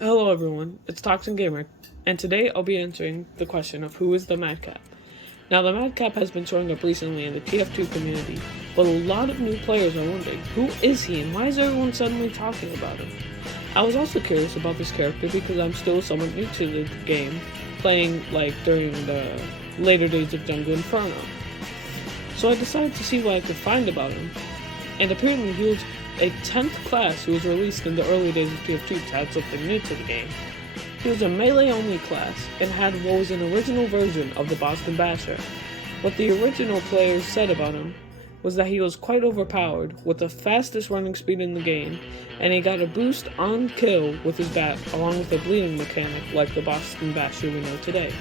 Hello everyone, it's Toxin Gamer, and today I'll be answering the question of who is the madcap. Now the madcap has been showing up recently in the TF2 community, but a lot of new players are wondering, who is he and why is everyone suddenly talking about him? I was also curious about this character because I'm still somewhat new to the game, playing during the later days of Jungle Inferno. So I decided to see what I could find about him, and apparently he was a 10th class who was released in the early days of TF2 to add something new to the game. He was a melee-only class and had what was an original version of the Boston Basher. What the original players said about him was that he was quite overpowered, with the fastest running speed in the game, and he got a boost on kill with his bat along with a bleeding mechanic like the Boston Basher we know today.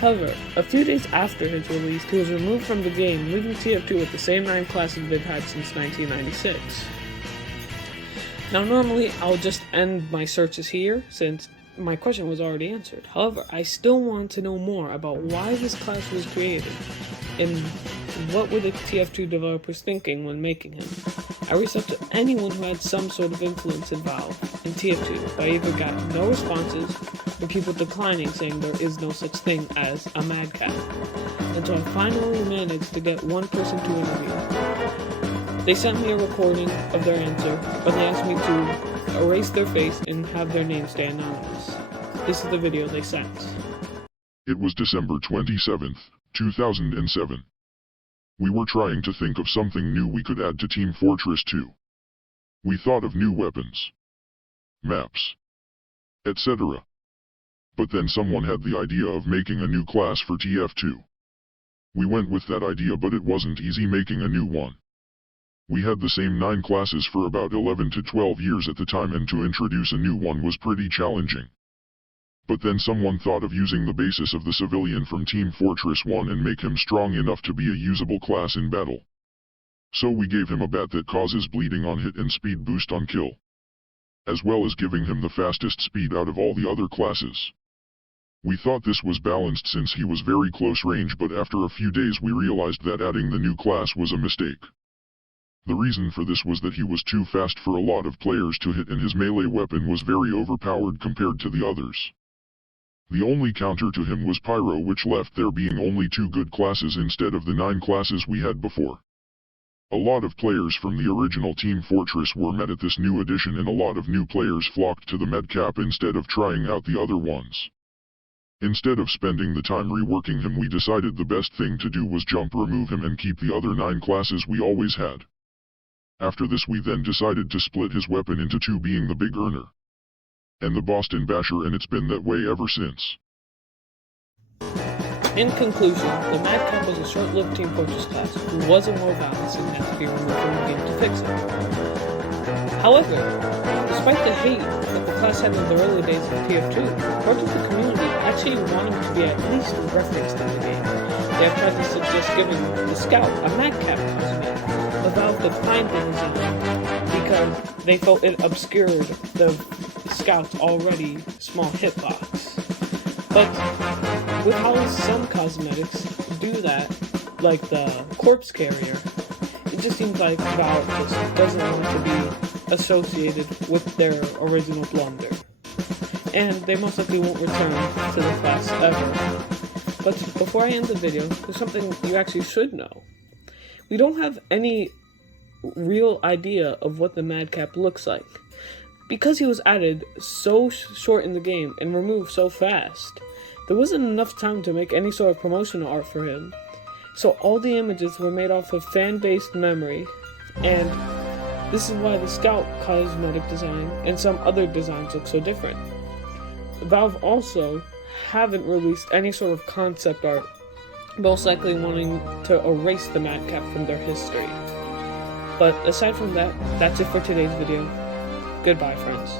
However, a few days after his release, he was removed from the game, leaving TF2 with the same 9 classes they've had since 1996. Now normally I'll just end my searches here since my question was already answered. However, I still want to know more about why this class was created and what were the TF2 developers thinking when making him. I reached out to anyone who had some sort of influence in Valve in TF2, but I either got no responses or people declining saying there is no such thing as a madcap. And so I finally managed to get one person to interview. They sent me a recording of their answer, but they asked me to erase their face and have their name stay anonymous. This is the video they sent. It was December 27th, 2007. We were trying to think of something new we could add to Team Fortress 2. We thought of new weapons, maps, etc. But then someone had the idea of making a new class for TF2. We went with that idea, but it wasn't easy making a new one. We had the same 9 classes for about 11 to 12 years at the time, and to introduce a new one was pretty challenging. But then someone thought of using the basis of the civilian from Team Fortress 1 and make him strong enough to be a usable class in battle. So we gave him a bat that causes bleeding on hit and speed boost on kill, as well as giving him the fastest speed out of all the other classes. We thought this was balanced since he was very close range, but after a few days we realized that adding the new class was a mistake. The reason for this was that he was too fast for a lot of players to hit, and his melee weapon was very overpowered compared to the others. The only counter to him was Pyro, which left there being only 2 good classes instead of the 9 classes we had before. A lot of players from the original Team Fortress were met at this new addition, and a lot of new players flocked to the madcap instead of trying out the other ones. Instead of spending the time reworking him, we decided the best thing to do was remove him and keep the other 9 classes we always had. After this we then decided to split his weapon into 2, being the Big Earner and the Boston Basher, and it's been that way ever since. In conclusion, the madcap was a short-lived Team Fortress class who wasn't more balanced and had to be removed from the game to fix it. However, despite the hate that the class had in the early days of TF2, part of the community actually wanted him to be at least referenced in the game. They have tried to suggest giving the Scout a madcap cosmetic, but Valve declined the design because they felt it obscured the Scout's already small hitbox. But with how some cosmetics do that, like the corpse carrier, it just seems like Valve just doesn't want to be associated with their original blunder. And they most likely won't return to the class ever. But before I end the video, there's something you actually should know. We don't have any real idea of what the madcap looks like. Because he was added so short in the game and removed so fast, there wasn't enough time to make any sort of promotional art for him. So all the images were made off of fan-based memory, and this is why the Scout cosmetic design and some other designs look so different. Valve also haven't released any sort of concept art, most likely wanting to erase the madcap from their history. But aside from that, that's it for today's video. Goodbye, friends.